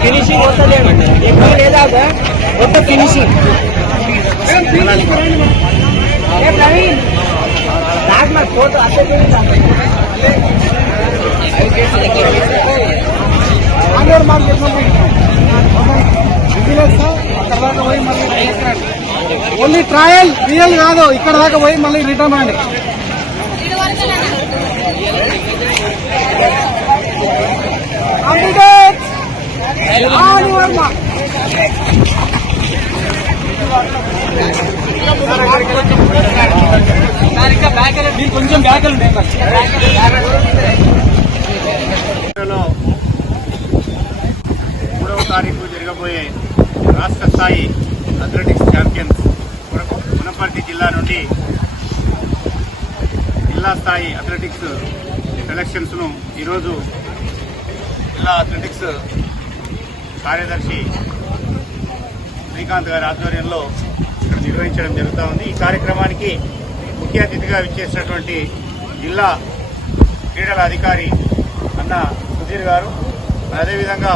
Finishing होता एक finishing photo only trial real కాదు ఇక్కడ దాకా పోయి మళ్ళీ రిటర్న్ అండి కొంచెం బ్యాక్ 3వ తారీఖు జరగబోయే రాష్ట్ర స్థాయి అథ్లెటిక్స్ ఛాంపియన్స్ కొరకు వనపర్తి జిల్లా నుండి జిల్లా స్థాయి అథ్లెటిక్స్ సెలక్షన్స్ ను ఈరోజు జిల్లా అథ్లెటిక్స్ కార్యదర్శి శ్రీకాంత్ గారి ఆధ్వర్యంలో ఇక్కడ నిర్వహించడం జరుగుతూ ఉంది. ఈ కార్యక్రమానికి ముఖ్య అతిథిగా విచ్చేసినటువంటి జిల్లా క్రీడల అధికారి అన్న సుధీర్ గారు, అదేవిధంగా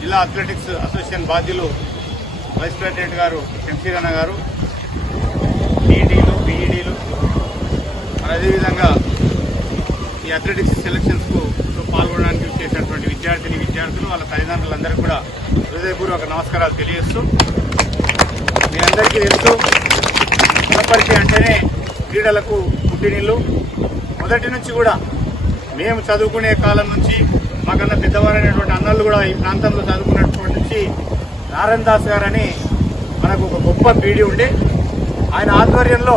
జిల్లా అథ్లెటిక్స్ అసోసియేషన్ బాధ్యులు వైస్ ప్రెసిడెంట్ గారు శంషీర్ అన్న గారు, పీఈడీలు అదేవిధంగా ఈ అథ్లెటిక్స్ సెలక్షన్స్కు పాల్గొనడానికి చేసినటువంటి విద్యార్థులు వాళ్ళ తల్లిదండ్రులందరూ కూడా హృదయపూర్వక నమస్కారాలు తెలియజేస్తూ, మీ అందరికీ తెలుసు వనపర్తి అంటేనే క్రీడలకు పుట్టినిల్లు. మొదటి నుంచి కూడా మేము చదువుకునే కాలం నుంచి మాకన్నా పెద్దవారైనటువంటి అన్నలు కూడా ఈ ప్రాంతంలో చదువుకున్నటువంటి నుంచి నారాయణ దాస్ గారని మనకు ఒక గొప్ప పీడి ఉండే ఆయన ఆధ్వర్యంలో